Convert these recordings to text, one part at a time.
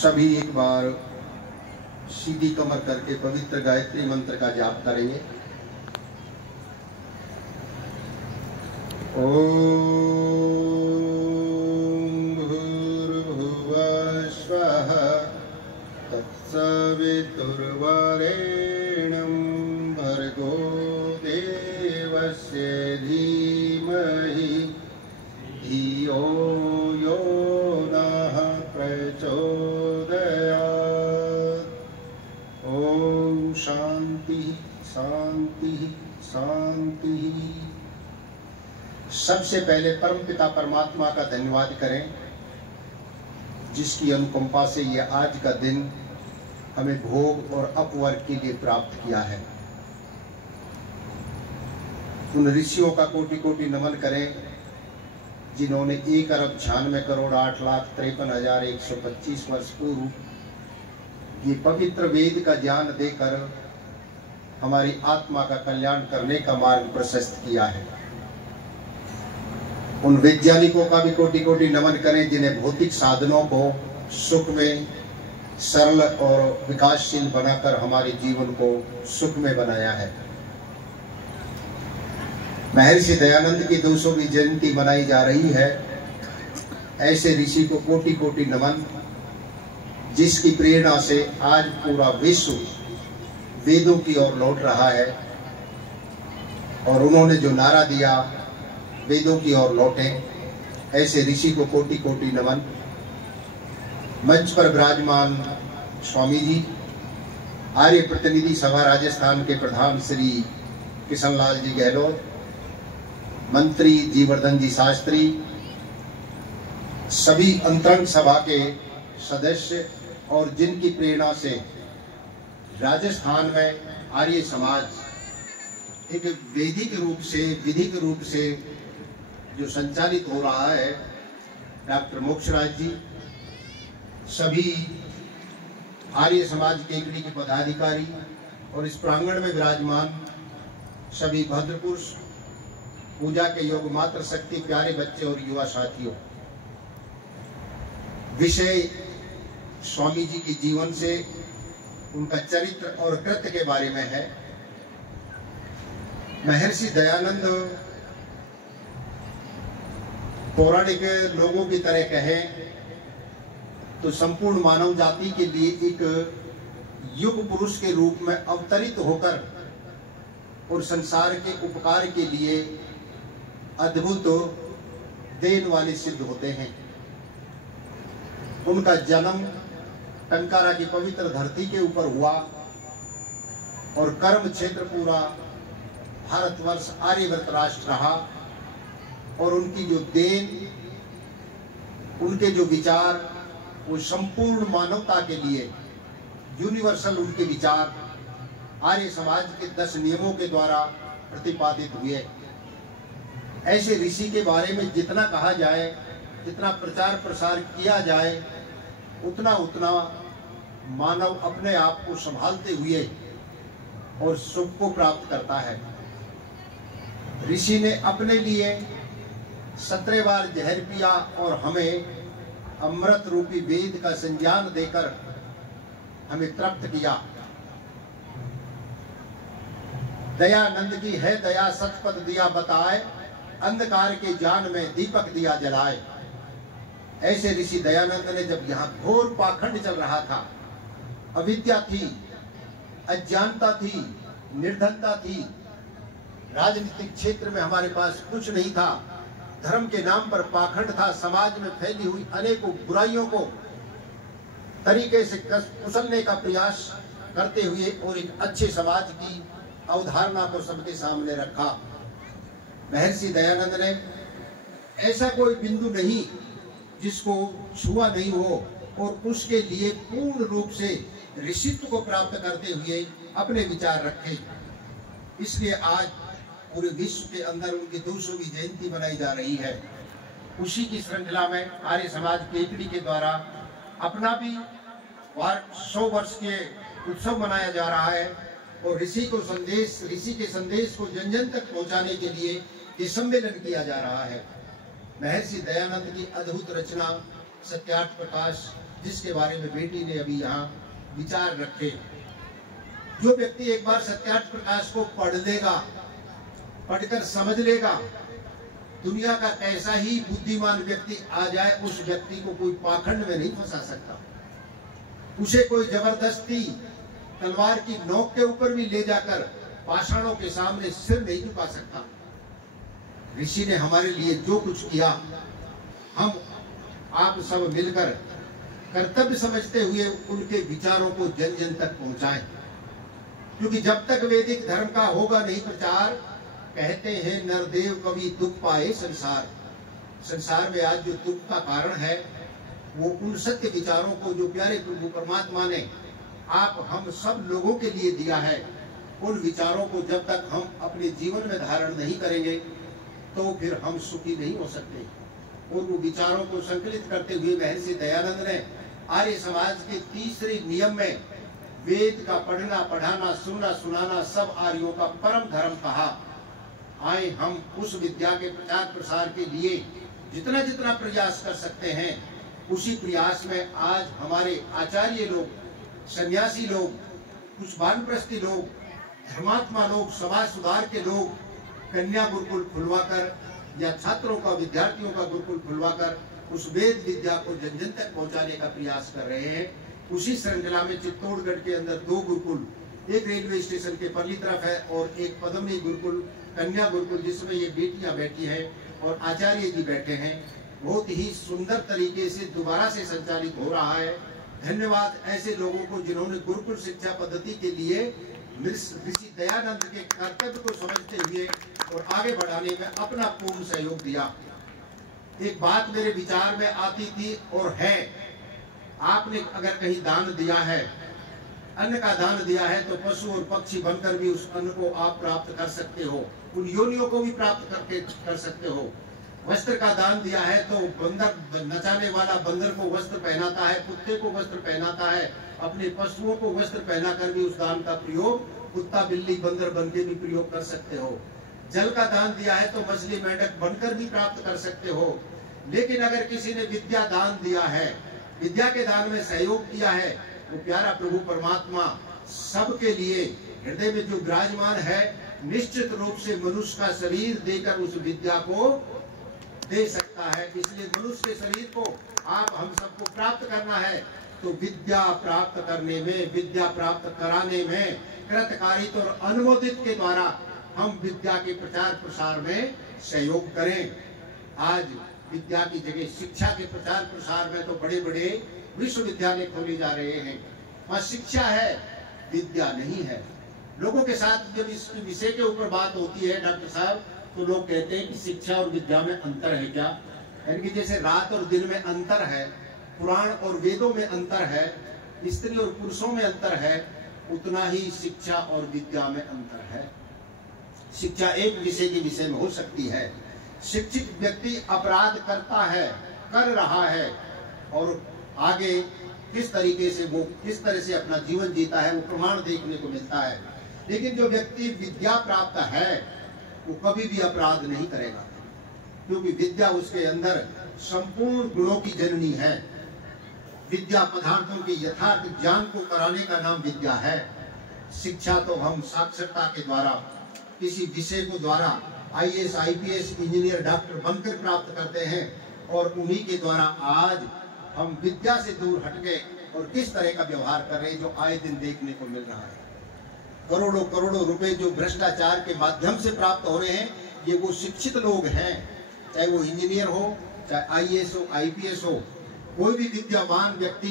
सभी एक बार सीधी कमर करके पवित्र गायत्री मंत्र का जाप करेंगे। ओम भूर्भुवः स्वः तत्सवितुर्वरेण्यं भर्गो देवस्य धीमहि धियो यो नः प्रचोदयात्। ओम शांति शांति शांति। सबसे पहले परमपिता परमात्मा का धन्यवाद करें, जिसकी अनुकंपा से ये आज का दिन हमें भोग और अपवर्ग के लिए प्राप्त किया है। उन ऋषियों का कोटि कोटि नमन करें जिन्होंने 1,04,08,53,125 वर्ष पूर्व ये पवित्र वेद का ज्ञान देकर हमारी आत्मा का कल्याण करने का मार्ग प्रशस्त किया है। उन वैज्ञानिकों का भी कोटि कोटि नमन करें जिन्हें भौतिक साधनों को सुख में सरल और विकासशील बनाकर हमारे जीवन को सुख में बनाया है। महर्षि दयानंद की 200वीं जयंती मनाई जा रही है। ऐसे ऋषि को कोटि कोटि नमन, जिसकी प्रेरणा से आज पूरा विश्व वेदों की ओर लौट रहा है। और उन्होंने जो नारा दिया, वेदों की ओर लौटे, ऐसे ऋषि को कोटि कोटि नमन। मंच पर विराजमान स्वामी जी, आर्य प्रतिनिधि सभा राजस्थान के प्रधान श्री किशनलाल जी गहलोत, मंत्री जीवर्धन जी शास्त्री, सभी अंतरंग सभा के सदस्य और जिनकी प्रेरणा से राजस्थान में आर्य समाज एक वैदिक रूप से, विधिक रूप से जो संचालित हो रहा है, डॉक्टर मोक्षराज जी, सभी आर्य समाज केकड़ी के पदाधिकारी और इस प्रांगण में विराजमान सभी भद्र पुरुष, पूजा के योग मात्र शक्ति प्यारे बच्चे और युवा साथियों, विषय स्वामी जी के जीवन से, उनका चरित्र और कृत्य के बारे में है। महर्षि दयानंद पौराणिक लोगों की तरह कहें तो संपूर्ण मानव जाति के लिए एक युग पुरुष के रूप में अवतरित होकर और संसार के उपकार के लिए अद्भुत देन वाले सिद्ध होते हैं। उनका जन्म टंकारा की पवित्र धरती के ऊपर हुआ और कर्म क्षेत्र पूरा भारतवर्ष आर्यवर्त राष्ट्र रहा। और उनकी जो देन, उनके जो विचार, वो संपूर्ण मानवता के लिए यूनिवर्सल उनके विचार आर्य समाज के 10 नियमों के द्वारा प्रतिपादित हुए। ऐसे ऋषि के बारे में जितना कहा जाए, जितना प्रचार प्रसार किया जाए, उतना उतना मानव अपने आप को संभालते हुए और सुख को प्राप्त करता है। ऋषि ने अपने लिए 17 बार जहर पिया और हमें अमृत रूपी वेद का संज्ञान देकर हमें तृप्त किया। दयानंद की है दया, सतपथ दिया बताए, अंधकार के जान में दीपक दिया जलाए। ऐसे ऋषि दयानंद ने जब यहाँ घोर पाखंड चल रहा था, अविद्या थी, अज्ञानता थी, निर्धनता थी, राजनीतिक क्षेत्र में हमारे पास कुछ नहीं था, धर्म के नाम पर पाखंड था, समाज में फैली हुई अनेकों बुराइयों को तरीके से कुचलने का प्रयास करते हुए और एक अच्छे समाज की अवधारणा को सबके सामने रखा। महर्षि दयानंद ने ऐसा कोई बिंदु नहीं जिसको छुआ नहीं हो और उसके लिए पूर्ण रूप से ऋषित्व को प्राप्त करते हुए अपने विचार रखे। इसलिए आज पूरे विश्व के अंदर उनकी 200वीं जयंती मनाई जा रही है। उसी की श्रृंखला में आर्य समाज केकड़ी के द्वारा अपना भी 100 वर्ष के उत्सव मनाया जा रहा है और ऋषि के संदेश को जन जन तक पहुंचाने के लिए ये सम्मेलन किया जा रहा है। महर्षि दयानंद की अद्भुत रचना सत्यार्थ प्रकाश जिसके बारे में बेटी ने अभी यहाँ विचार रखे। जो व्यक्ति एक बार सत्यार्थ प्रकाश को पढ़ लेगा, पढ़कर समझ लेगा, दुनिया का कैसा ही बुद्धिमान व्यक्ति आ जाए, उस व्यक्ति को कोई पाखंड में नहीं फंसा सकता। उसे कोई जबरदस्ती तलवार की नोक के ऊपर भी ले जाकर पाषाणों के सामने सिर नहीं झुका सकता। ऋषि ने हमारे लिए जो कुछ किया, हम आप सब मिलकर कर्तव्य समझते हुए उनके विचारों को जन जन तक पहुंचाएं। क्योंकि जब तक वैदिक धर्म का होगा नहीं प्रचार, कहते हैं नरदेव कभी दुख पाए संसार। संसार में आज जो दुख का कारण है वो उन सत्य विचारों को जो प्यारे प्रभु परमात्मा ने आप हम सब लोगों के लिए दिया है, उन विचारों को जब तक हम अपने जीवन में धारण नहीं करेंगे तो फिर हम सुखी नहीं हो सकते। और वो विचारों को संकलित करते हुए महर्षि दयानंद ने आर्य समाज के तीसरे नियम में वेद का पढ़ना, पढ़ाना, सुनना, सुनाना सब आर्यों का परम धर्म कहा। आए हम उस विद्या के प्रचार प्रसार के लिए जितना जितना प्रयास कर सकते हैं, उसी प्रयास में आज हमारे आचार्य लोग, सन्यासी लोग, कुछ वानप्रस्थी लोग, धर्मात्मा लोग, समाज सुधार के लोग कन्या गुरुकुल खुलवाकर या छात्रों का, विद्यार्थियों का गुरुकुल खुलवाकर उस वेद विद्या को जन जन तक पहुंचाने का प्रयास कर रहे हैं। उसी श्रृंखला में चित्तौड़गढ़ के अंदर 2 गुरुकुल, एक रेलवे स्टेशन के परली तरफ है और एक पद्मनी गुरुकुल, कन्या गुरुकुल, जिसमें ये बेटियां बैठी हैं और आचार्य जी बैठे हैं। बहुत ही सुंदर तरीके से दोबारा से संचालित हो रहा है। धन्यवाद ऐसे लोगों को जिन्होंने गुरुकुल शिक्षा पद्धति के लिए ऋषि दयानंद के कर्तव्य को समझते हुए और आगे बढ़ाने में अपना पूर्ण सहयोग दिया। एक बात मेरे विचार में आती थी और है, आपने अगर कहीं दान दिया है, अन्न का दान दिया है, तो पशु और पक्षी बनकर भी उस अन्न को आप प्राप्त कर सकते हो, उन योनियों को भी प्राप्त करके कर सकते हो। वस्त्र का दान दिया है तो बंदर, नचाने वाला बंदर को वस्त्र पहनाता है, कुत्ते को वस्त्र पहनाता है, अपने पशुओं को वस्त्र पहनाकर भी उस दान का प्रयोग कुत्ता, बिल्ली, बंदर बन के भी प्रयोग कर सकते हो। जल का दान दिया है तो मछली, मेंढक बनकर भी प्राप्त कर सकते हो। लेकिन अगर किसी ने विद्या दान दिया है, विद्या के दान में सहयोग किया है, वो प्यारा प्रभु परमात्मा सबके लिए हृदय में जो विराजमान है, निश्चित रूप से मनुष्य का शरीर देकर उस विद्या को दे सकता है। इसलिए मनुष्य के शरीर को आप हम सबको प्राप्त करना है, तो विद्या प्राप्त करने में, विद्या प्राप्त कराने में कृतकारित और अनुमोदित के द्वारा हम विद्या के प्रचार प्रसार में सहयोग करें। आज विद्या की जगह शिक्षा के प्रचार प्रसार में तो बड़े बड़े विश्वविद्यालय खोले जा रहे हैं, वहाँ शिक्षा है, विद्या नहीं है। लोगों के साथ जब इस विषय के ऊपर बात होती है डॉक्टर साहब, तो लोग कहते हैं कि शिक्षा और विद्या में अंतर है क्या? यानी कि जैसे रात और दिन में अंतर है, पुराण और वेदों में अंतर है, स्त्री और पुरुषों में अंतर है, उतना ही शिक्षा और विद्या में अंतर है। शिक्षा एक विषय के विषय में हो सकती है। शिक्षित व्यक्ति अपराध करता है, कर रहा है, और आगे किस तरीके से वो किस तरह से अपना जीवन जीता है वो प्रमाण देखने को मिलता है। लेकिन जो व्यक्ति विद्या प्राप्त है वो कभी भी अपराध नहीं करेगा, क्योंकि विद्या उसके अंदर संपूर्ण गुणों की जननी है। विद्या पदार्थों के यथार्थ ज्ञान को कराने का नाम विद्या है। शिक्षा तो हम साक्षरता के द्वारा, किसी विषय को द्वारा IAS, IPS, इंजीनियर, डॉक्टर बनकर प्राप्त करते हैं, और उन्हीं के द्वारा आज हम विद्या से दूर हट गए और किस तरह का व्यवहार कर रहे हैं, जो आए दिन देखने को मिल रहा है। करोड़ों करोड़ों रुपए जो भ्रष्टाचार के माध्यम से प्राप्त हो रहे हैं, ये वो शिक्षित लोग हैं, चाहे वो इंजीनियर हो, चाहे IAS हो, IPS हो। कोई भी विद्यावान व्यक्ति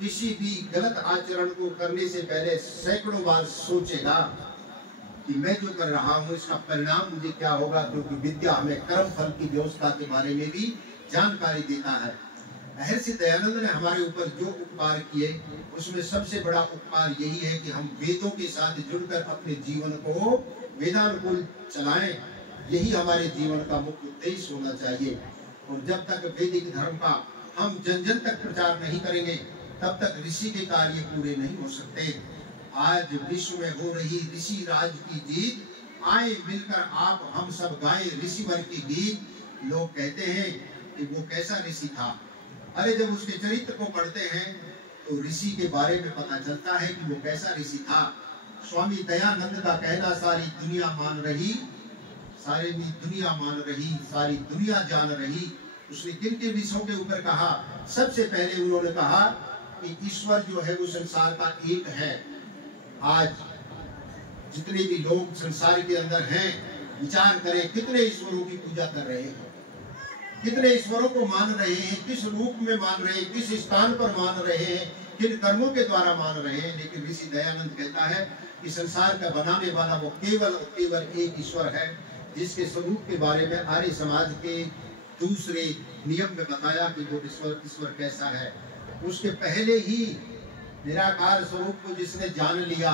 किसी भी गलत आचरण को करने से पहले सैकड़ों बार सोचेगा कि मैं जो कर रहा हूँ इसका परिणाम मुझे क्या होगा, क्योंकि विद्या हमें कर्म फल की व्यवस्था के बारे में भी जानकारी देता है। महर्षि दयानंद ने हमारे ऊपर जो उपकार किए, उसमें सबसे बड़ा उपकार यही है कि हम वेदों के साथ जुड़कर अपने जीवन को वेदानुकूल चलाएं। यही हमारे जीवन का मुख्य उद्देश्य होना चाहिए। और जब तक वैदिक धर्म का हम जन जन तक प्रचार नहीं करेंगे, तब तक ऋषि के कार्य पूरे नहीं हो सकते। आज विश्व में हो रही ऋषि राज की जीत, आए मिलकर आप हम सब गाएं ऋषिवर की गीत। लोग कहते हैं कि वो कैसा ऋषि था। अरे जब उसके चरित्र को पढ़ते हैं तो ऋषि के बारे में पता चलता है कि वो कैसा ऋषि था। स्वामी दयानंद का कहना सारी दुनिया मान रही, सारी दुनिया मान रही, सारी दुनिया जान रही। उसने किन किन विषयों के ऊपर कहा? सबसे पहले उन्होंने कहा कि ईश्वर जो है वो संसार का एक है। आज जितने भी लोग संसार के अंदर हैं, विचार करें कितने ईश्वरों की पूजा कर रहे हैं, कितने ईश्वरों को मान रहे हैं, किस रूप में मान रहे हैं, किस स्थान पर मान रहे हैं, किन कर्मों के द्वारा मान रहे हैं। लेकिन ऋषि दयानंद कहता है कि संसार का बनाने वाला वो केवल और केवल एक ईश्वर है, जिसके स्वरूप के बारे में आर्य समाज के दूसरे नियम में बताया कि वो ईश्वर कैसा है। उसके पहले ही निराकार स्वरूप को जिसने जान लिया,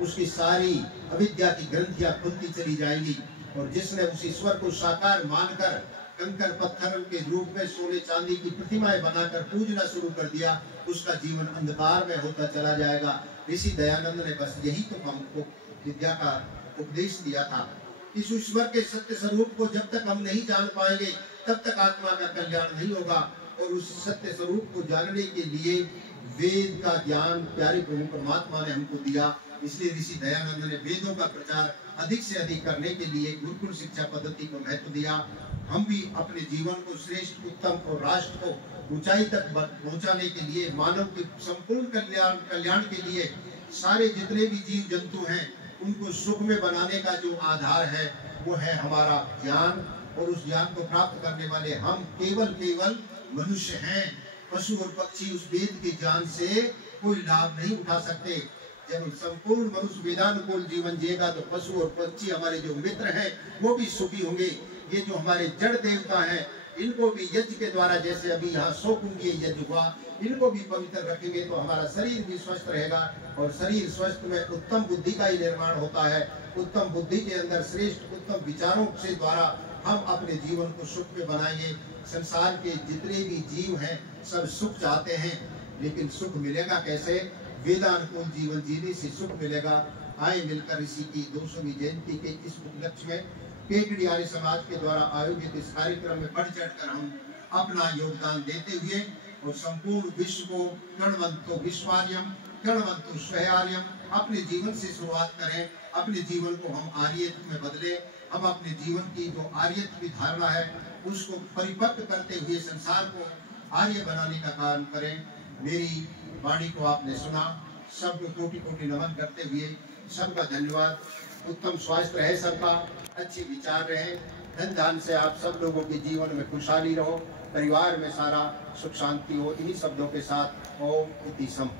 उसकी सारी अविद्या की ग्रंथियां खुलती चली जाएंगी। और जिसने उस ईश्वर को साकार मानकर कंकर पत्थर के रूप में सोने चांदी की प्रतिमाएं बनाकर पूजना शुरू कर दिया, उसका जीवन अंधकार में होता चला जाएगा। ऋषि दयानंद ने बस यही तो हमको विद्या का उपदेश दिया था। इस ईश्वर के सत्य स्वरूप को जब तक हम नहीं जान पाएंगे, तब तक आत्मा का कल्याण नहीं होगा। और उस सत्य स्वरूप को जानने के लिए वेद का ज्ञान प्यारे प्रभु परमात्मा ने हमको दिया। इसलिए ऋषि दयानंद ने वेदों का प्रचार अधिक से अधिक करने के लिए गुरुकुल शिक्षा पद्धति को महत्व दिया। हम भी अपने जीवन को श्रेष्ठ, उत्तम और राष्ट्र को ऊंचाई तक पहुंचाने के लिए, मानव के संपूर्ण कल्याण के लिए, सारे जितने भी जीव जंतु हैं उनको सुख में बनाने का जो आधार है वो है हमारा ज्ञान। और उस ज्ञान को प्राप्त करने वाले हम केवल मनुष्य हैं। पशु और पक्षी उस वेद के ज्ञान से कोई लाभ नहीं उठा सकते। जब संपूर्ण मनुष्य वेदानुकूल जीवन जिएगा तो पशु और पक्षी हमारे जो मित्र हैं वो भी सुखी होंगे। ये जो हमारे जड़ देवता हैं, इनको भी यज्ञ के द्वारा, जैसे अभी यहाँ 100 कुंडीय यज्ञ हुआ, इनको भी पवित्र रखेंगे तो हमारा शरीर भी स्वस्थ रहेगा। और शरीर स्वस्थ में उत्तम बुद्धि का ही निर्माण होता है। उत्तम बुद्धि के अंदर श्रेष्ठ उत्तम विचारों से द्वारा हम अपने जीवन को सुख में बनाएंगे। संसार के जितने भी जीव हैं सब सुख चाहते हैं, लेकिन सुख मिलेगा कैसे? वेदानुकूल जीवन जीने से सुख मिलेगा। आए मिलकर इसी की 200वीं जयंती के इस उपलक्ष्य में केकड़ी आर्य समाज के द्वारा आयोजित इस कार्यक्रम में बढ़ चढ़कर हम अपना योगदान देते हुए और संपूर्ण विश्व को गणवंतो विश्वार्यम गणवंतो स्वयार्यम अपने जीवन से शुरुआत करें। अपने जीवन को हम आर्यत्व में बदले। हम अपने जीवन की जो आर्यत्व की धारणा है उसको परिपक्व करते हुए संसार को आर्य बनाने का काम करें। मेरी वाणी को आपने सुना, सबको कोटि कोटि नमन करते हुए सबका धन्यवाद। उत्तम स्वास्थ्य रहे, सबका अच्छे विचार रहे, धन धान से आप सब लोगों के जीवन में खुशहाली रहो, परिवार में सारा सुख शांति हो। इन्हीं शब्दों के साथ ओम इति सम।